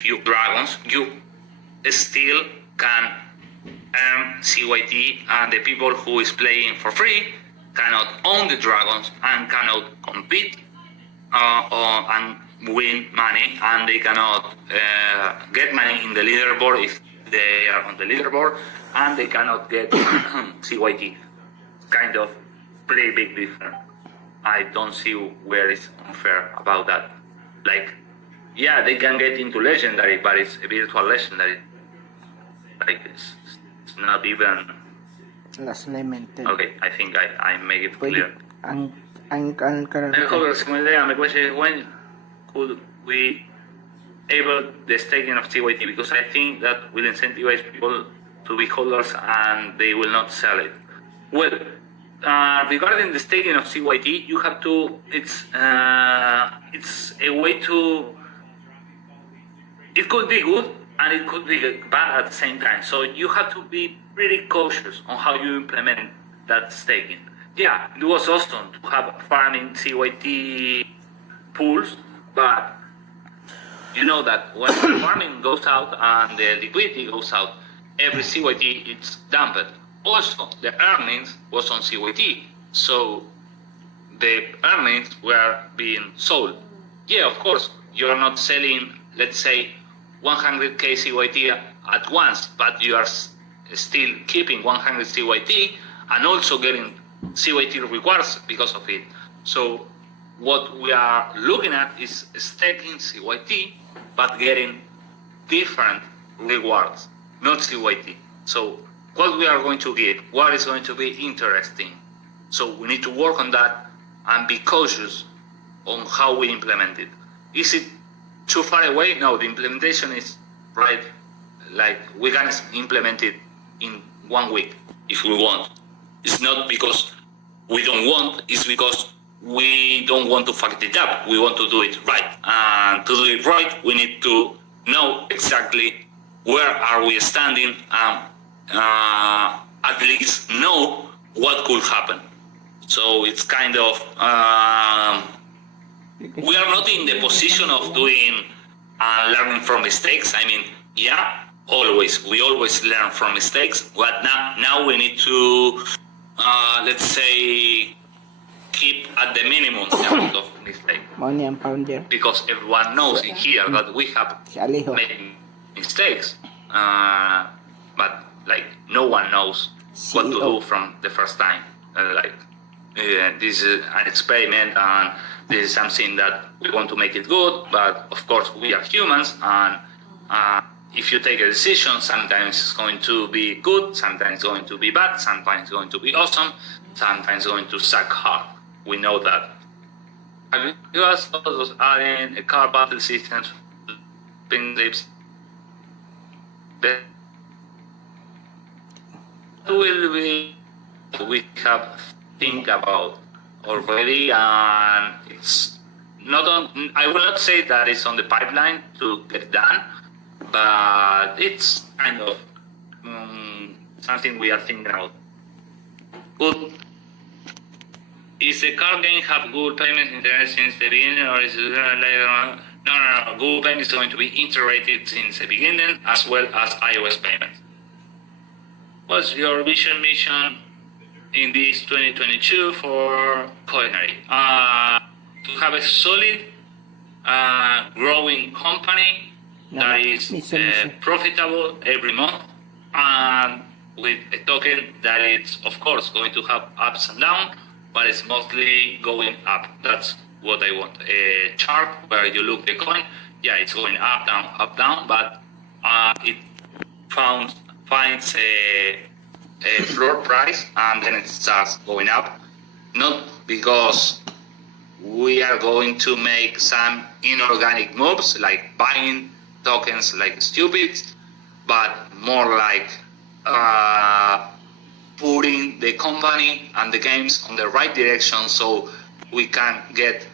few dragons, you still can earn CYT, and the people who is playing for free cannot own the dragons and cannot compete and win money, and they cannot get money in the leaderboard if they are on the leaderboard, and they cannot get CYT. Kind of pretty big difference. I don't see where it's unfair about that. Like, yeah, they can get into legendary, but it's a virtual legendary. Like, it's not even... Las elemental. Okay, I think I make it clear. Ang When could we able the staking of CYT? Because I think that will incentivize people to be holders and they will not sell it. Well, regarding the staking of CYT, you have to. It's a way to. It could be good and it could be bad at the same time. So you have to be pretty cautious on how you implement that staking. Yeah, it was awesome to have farming CYT pools, but you know that when farming goes out and the liquidity goes out, every CYT is dumped. Also, the earnings was on CYT, so the earnings were being sold. Yeah, of course, you're not selling, let's say, 100k CYT at once, but you are still keeping 100 CYT and also getting CYT rewards because of it. So what we are looking at is staking CYT, but getting different rewards, not CYT. So what we are going to get, what is going to be interesting. So we need to work on that and be cautious on how we implement it. Is it too far away? No, the implementation is right. Like, we can implement it in 1 week if we want. It's not because we don't want, it's because we don't want to fuck it up. We want to do it right. And to do it right, we need to know exactly where are we standing and at least know what could happen. So it's kind of, we are not in the position of doing learning from mistakes. I mean, yeah, we always learn from mistakes, but now we need to, let's say, keep at the minimum the amount of mistake. Money and pounder. Because everyone knows in here that we have made mistakes, but like no one knows what to do from the first time. This is an experiment, and this is something that we want to make it good, but of course we are humans, and if you take a decision, sometimes it's going to be good, sometimes it's going to be bad, sometimes it's going to be awesome, sometimes it's going to suck hard. We know that. Have you guys also adding a car battle system to pin lips? That will be we have think about already, and it's not on. I will not say that it's on the pipeline to get done, but it's kind of something we are thinking about. Good. Is the card game have Google Payment integrated since the beginning, or is it later on? No. Google Payment is going to be integrated since the beginning, as well as iOS payments. What's your vision mission in this 2022 for Garena? To have a solid, growing company that is profitable every month, and with a token that is, of course, going to have ups and downs, but it's mostly going up. That's what I want. A chart where you look the coin, yeah, it's going up, down, but it finds a floor price and then it starts going up. Not because we are going to make some inorganic moves like buying tokens like stupid, but more like putting the company and the games on the right direction so we can get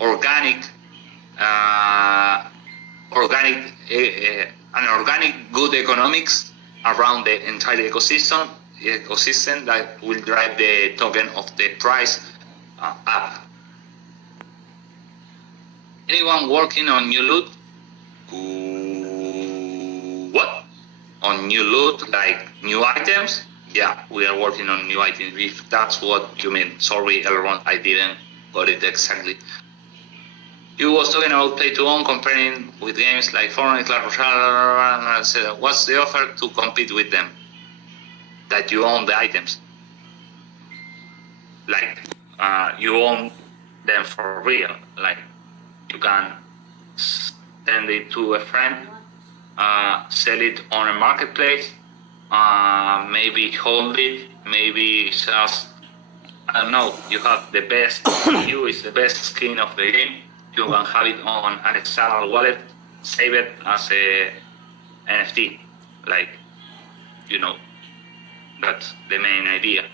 organic good economics around the entire ecosystem that will drive the token of the price up. Anyone working on new loot? on new loot, like new items. Yeah, we are working on new items, if that's what you mean. Sorry, Elron, I didn't got it exactly. You was talking about play to own, comparing with games like Fortnite, Clash Royale, etc. What's the offer to compete with them? That you own the items. Like, you own them for real. Like, you can send it to a friend, sell it on a marketplace, maybe hold it, maybe just, I don't know, you have the best, you is the best skin of the game. You can have it on an external wallet, save it as a NFT. Like, you know, that's the main idea.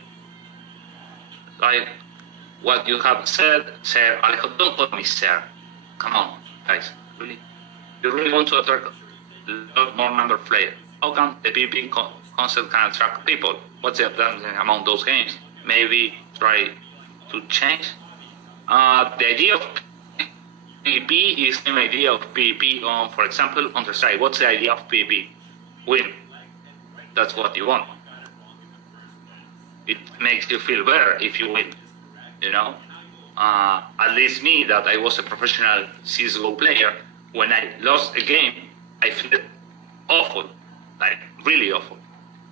Like what you have said, Sir Alejo, don't call me Sir. Come on, guys. Really? You really want to attract a lot more number of players? How come the PvP concept can attract people? What's the advantage among those games? Maybe try to change. The idea of PvP is the same idea of PvP on, for example, Counter-Strike. What's the idea of PvP? Win. That's what you want. It makes you feel better if you win, you know? At least me, that I was a professional CSGO player, when I lost a game, I felt awful, like really awful,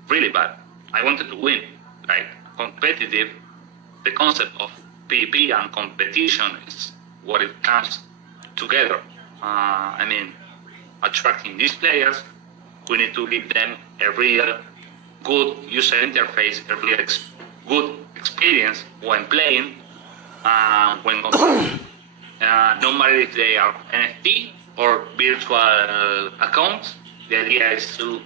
really bad. I wanted to win, like competitive. The concept of PvP and competition is what it comes together. I mean, attracting these players, we need to give them a real good user interface, a real good experience when playing, when competing. No matter if they are NFT or virtual accounts, the idea is to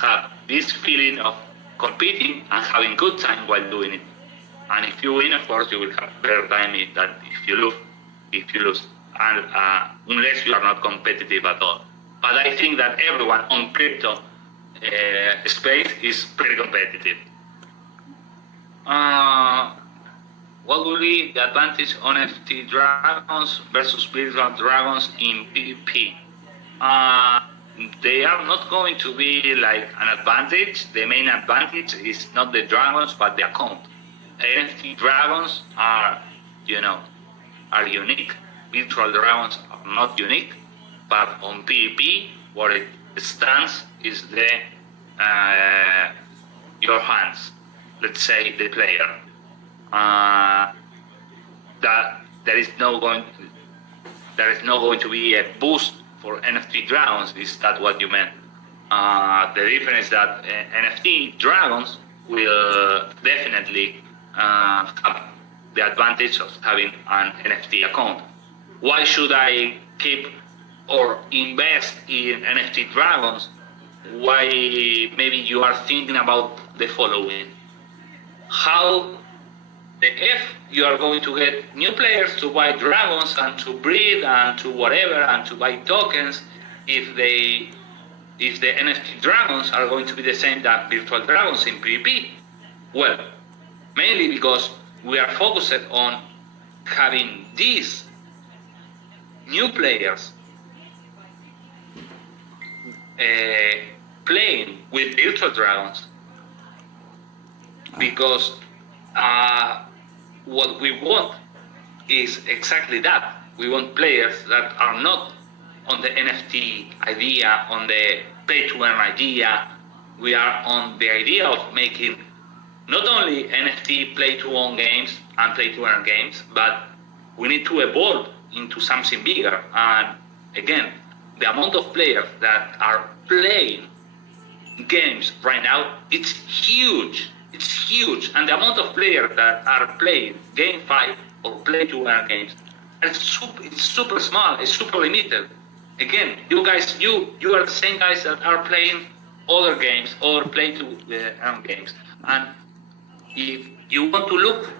have this feeling of competing and having good time while doing it. And if you win, of course, you will have better time than if you lose. And unless you are not competitive at all. But I think that everyone on crypto space is pretty competitive. What will be the advantage on NFT dragons versus virtual dragons in PvP? They are not going to be like an advantage. The main advantage is not the dragons, but the account. NFT dragons are, are unique. Virtual dragons are not unique, but on PvP, what it stands is the your hands. Let's say the player. That there is no going to be a boost for NFT dragons. Is that what you meant? The difference is that NFT dragons will definitely have the advantage of having an NFT account. Why should I keep or invest in NFT dragons? Why? Maybe you are thinking about the following. How the F you are going to get new players to buy dragons and to breed and to whatever and to buy tokens if the NFT dragons are going to be the same that virtual dragons in PvP? Well, mainly because we are focused on having these new players playing with virtual dragons, because what we want is exactly that. We want players that are not on the NFT idea, on the pay-to-earn idea. We are on the idea of making not only NFT play-to-own games and play-to-earn games, but we need to evolve into something bigger. And again, the amount of players that are playing games right now, it's huge. It's huge. And the amount of players that are playing Game 5 or play-to-earn games, it's super small, it's super limited. Again, you guys, you are the same guys that are playing other games or play-to-earn games. And if you want to look,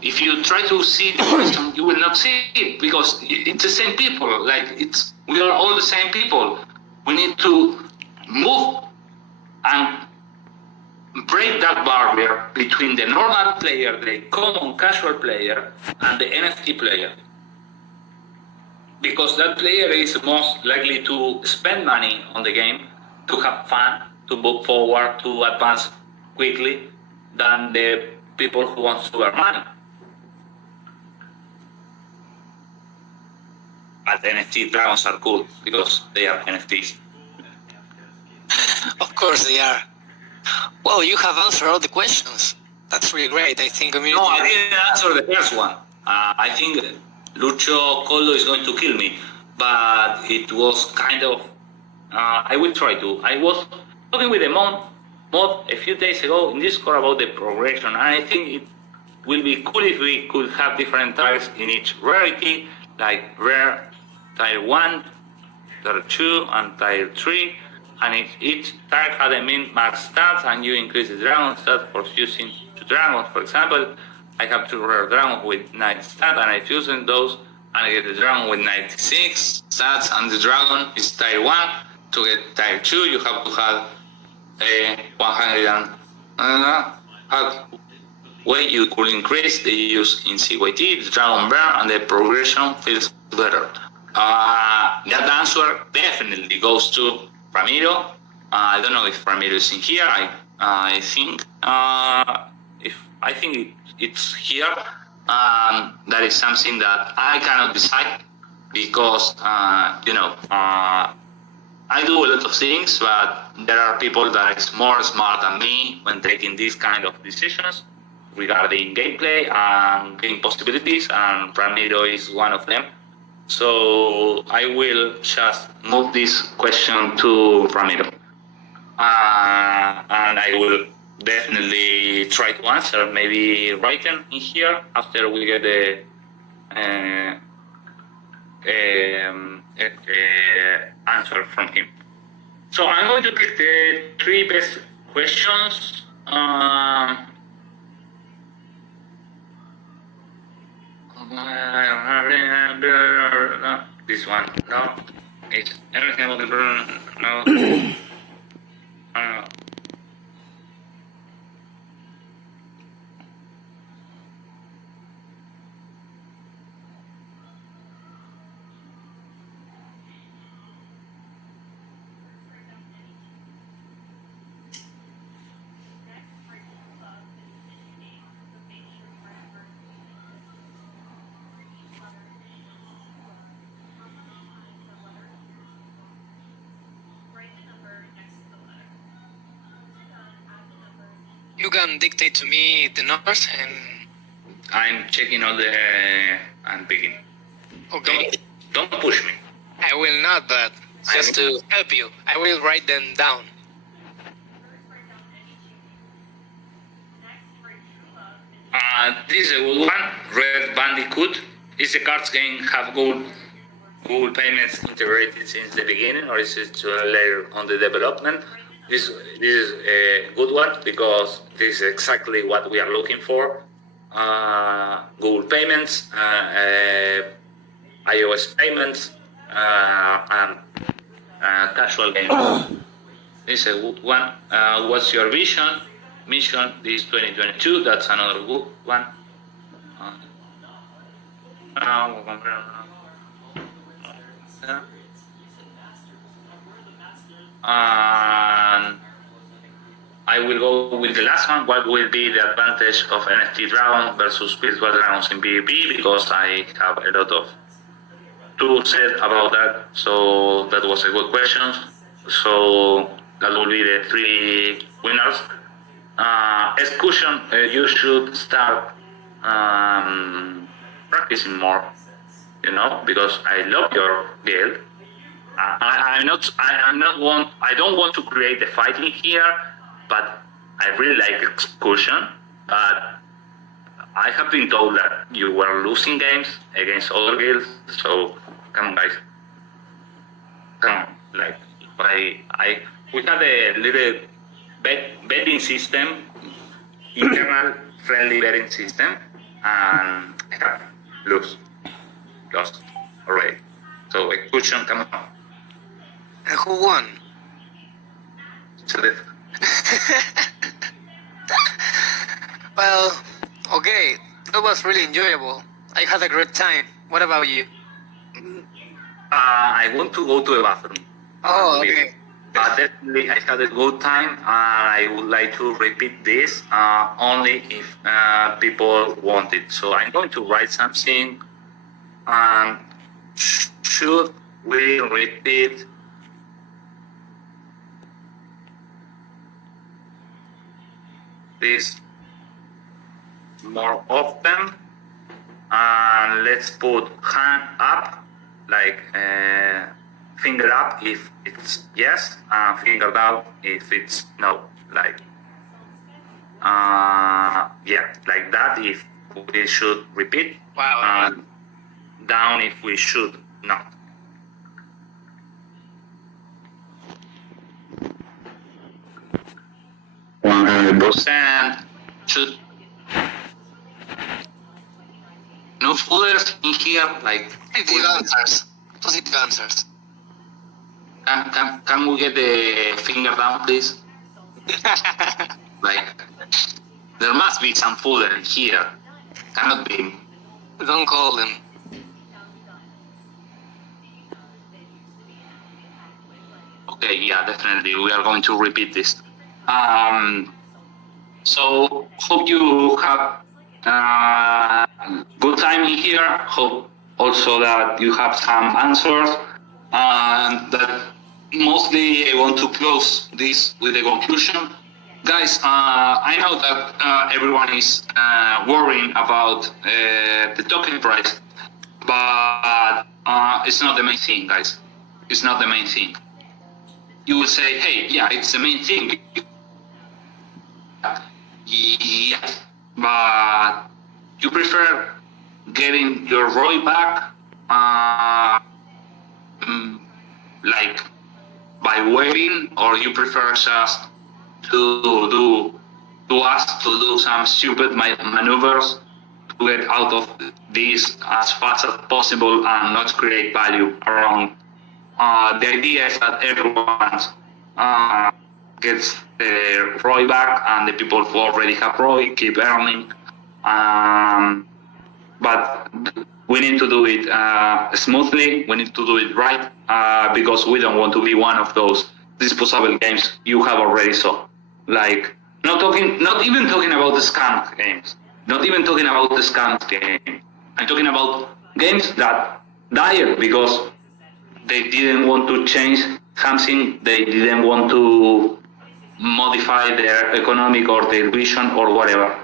if you try to see the question, you will not see it, because it's the same people. We are all the same people. We need to move and break that barrier between the normal player, the common casual player, and the NFT player. Because that player is most likely to spend money on the game to have fun, to move forward, to advance quickly than the people who want to earn money. But NFT dragons are cool because they are NFTs. Of course they are. Well, you have answered all the questions. That's really great. I think community... No, I didn't answer the first one. I think Lucho Colo is going to kill me, but it was kind of... I will try to. I was talking with a mod a few days ago in Discord about the progression, and I think it will be cool if we could have different tiers in each rarity, like rare tier 1, tier 2, and tier 3, and if each tier had a min-max stats, and you increase the dragon stat for fusing two dragons. For example, I have two rare dragons with 9 stats, and I fuse those, and I get the dragon with 96 stats, and the dragon is tier 1. To get tier 2, you have to have 100 way you could increase the use in CYT, the dragon bear, and the progression feels better. That answer definitely goes to Ramiro. I don't know if Ramiro is in here. I think it's here. That is something that I cannot decide because I do a lot of things, but there are people that are more smart than me when taking these kind of decisions regarding gameplay and game possibilities, and Ramiro is one of them. So I will just move this question to Ramiro. And I will definitely try to answer, maybe written in here after we get the answer from him. So I'm going to pick the 3 best questions. This one, no. It's everything about the no. You can dictate to me the numbers and... I'm checking all the and picking. Okay. Don't push me. I will not, but just to help you, I will write them down. This is a good one. Red Bandicoot. Is the cards game have Google payments integrated since the beginning, or is it too later on the development? This is a good one because this is exactly what we are looking for. Google payments, iOS payments, and casual games. This is a good one. What's your vision? Mission, this is 2022. That's another good one. And I will go with the last one. What will be the advantage of NFT Dragon versus Virtual Dragons in PvP? Because I have a lot of to say about that. So that was a good question. So that will be the 3 winners. Execution, you should start practicing more. Because I love your guild. I don't want to create a fighting here, but I really like execution. But I have been told that you were losing games against other guilds, so come on, guys. Come on, we had a little betting system, internal friendly betting system, and I have lost already. So execution, come on. And who won? So that. Well, okay, that was really enjoyable. I had a great time. What about you? I want to go to the bathroom. Oh, okay. Definitely, I had a good time, and I would like to repeat this only if people want it. So I'm going to write something, and should we repeat this more often? And let's put hand up, like finger up if it's yes, and finger down if it's no. Like yeah, like that if we should repeat. Wow. And down if we should not. %. Should no foolers in here, like Positive answers. Positive answers. can we get the finger down, please? Like there must be some fooler in here. Cannot be. Don't call them. Okay, yeah, definitely. We are going to repeat this. So hope you have good time in here. Hope also that you have some answers, and that mostly I want to close this with a conclusion. Guys, I know that everyone is worrying about the token price, but it's not the main thing, guys. It's not the main thing. You will say, hey, yeah, it's the main thing. Yes, but you prefer getting your ROI back, like by waiting, or you prefer just to do some stupid maneuvers to get out of this as fast as possible and not create value around. The idea is that everyone gets their ROI back, and the people who already have ROI keep earning. But we need to do it smoothly. We need to do it right, because we don't want to be one of those disposable games you have already saw. Like not even talking about the scam games. Not even talking about the scam game. I'm talking about games that died because they didn't want to change something. They didn't want to modify their economic or their vision or whatever.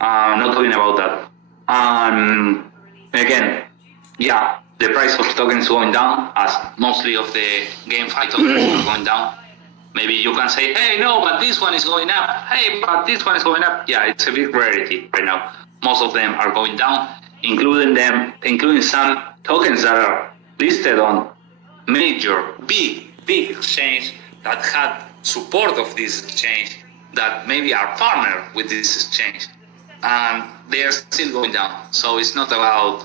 Not talking about that. Again, yeah, the price of tokens going down as mostly of the GameFi tokens are going down. Maybe you can say, hey, no, but this one is going up. Hey, but this one is going up. Yeah, it's a big rarity right now. Most of them are going down, including some tokens that are listed on major, big exchange that had support of this exchange, that maybe are partner with this exchange, and they are still going down. So it's not about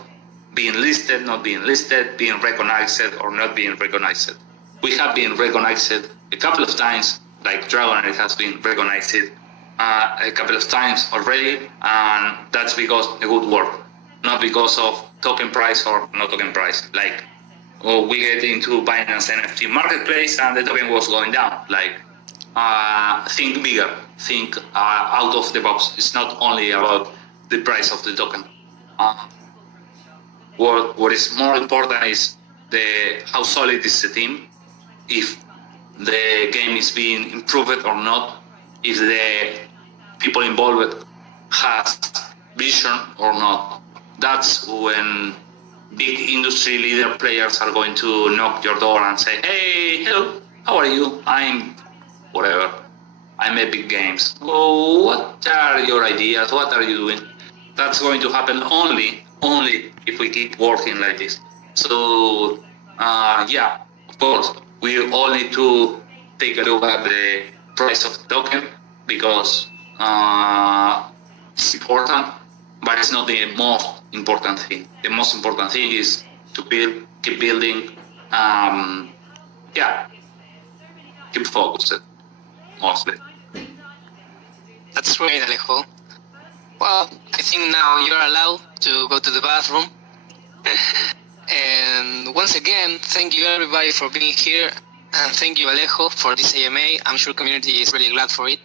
being listed, not being listed, being recognized or not being recognized. We have been recognized a couple of times, like Dragonary has been recognized a couple of times already, and that's because of the good work, not because of token price or no token price. Like, we get into Binance NFT marketplace and the token was going down. Like, think bigger, think out of the box. It's not only about the price of the token. What is more important is how solid is the team, if the game is being improved or not, if the people involved has vision or not. That's when big industry leader players are going to knock your door and say, hey, hello, how are you? I'm whatever. I'm Epic Games. Oh, what are your ideas? What are you doing? That's going to happen only if we keep working like this. So, yeah, of course, we all need to take a look at the price of the token, because it's important, but it's not the most important thing. The most important thing is to keep building, keep focused, mostly. That's great, Alejo. Well, I think now you're allowed to go to the bathroom. And once again, thank you everybody for being here. And thank you, Alejo, for this AMA. I'm sure community is really glad for it.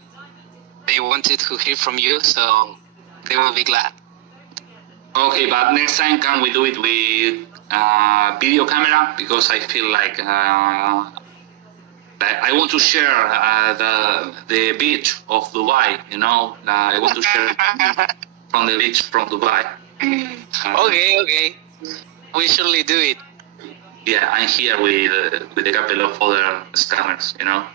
They wanted to hear from you, so they will be glad. Okay, but next time can we do it with video camera? Because I feel like I want to share the beach of Dubai. You know, I want to share from the beach from Dubai. Okay. We surely do it. Yeah, I'm here with a couple of other scammers. You know.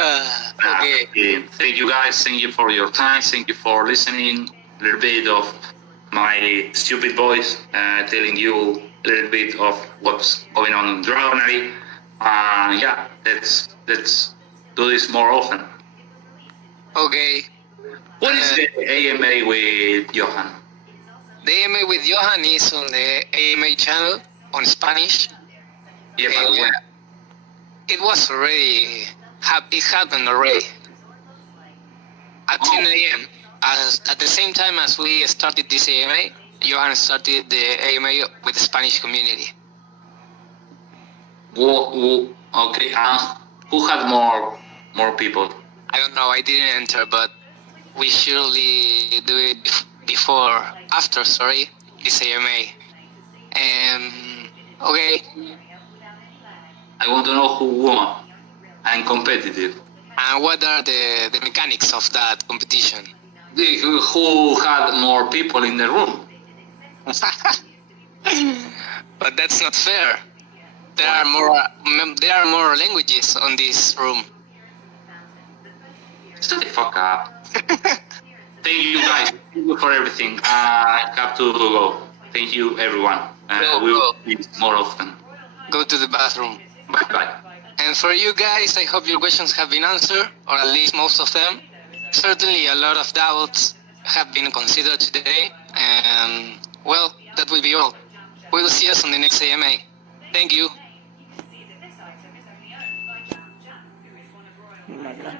Okay. Thank you guys. Thank you for your time. Thank you for listening. A little bit of my stupid voice telling you a little bit of what's going on in Dragonary. Yeah, let's do this more often. Okay. What is the AMA with Johan? The AMA with Johan is on the AMA channel on Spanish. Yeah, but when? It was already, it happened already. At 10 a.m. At the same time as we started this AMA, Johan started the AMA with the Spanish community. Okay, who had more people? I don't know, I didn't enter, but we surely do it after this AMA. Okay. I want to know who won. I'm competitive. And what are the mechanics of that competition? Who had more people in the room? But that's not fair. There are more languages on this room. Shut the fuck up. Thank you guys. Thank you for everything. I have to go. Thank you everyone. We will see more often. Go to the bathroom. Bye bye. And for you guys, I hope your questions have been answered, or at least most of them. Certainly a lot of doubts have been considered today, and well, that will be all. We will see us on the next AMA. Thank you. Wala.